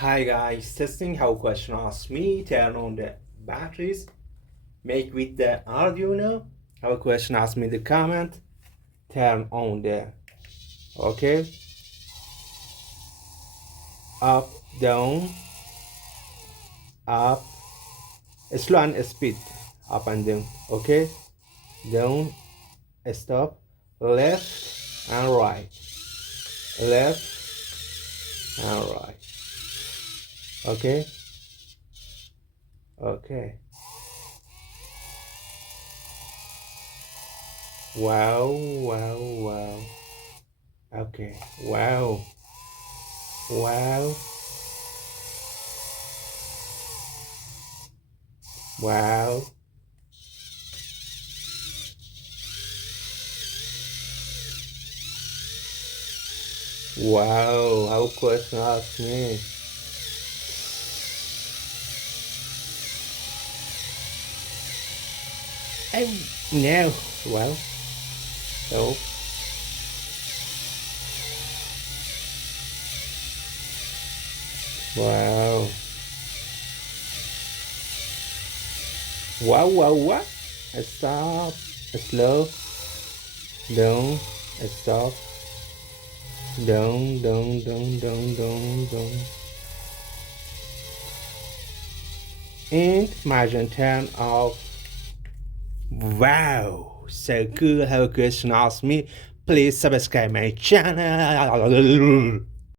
Hi guys, testing how question asked me turn on the batteries, make with the Arduino. How question asked me the comment, turn on the okay, up, down, up, slow and speed, up and down, okay, down, stop, left and right, left and right, okay, okay. Wow, wow, wow. Okay, wow, wow, wow, wow. How question ask me? Oh, no. Well, no. Wow. Wow, wow, what? Stop. Slow. Down. Stop. Down, down, down, down, down, down. And margin turn off. Wow. So cool how question asked me. Please subscribe my channel.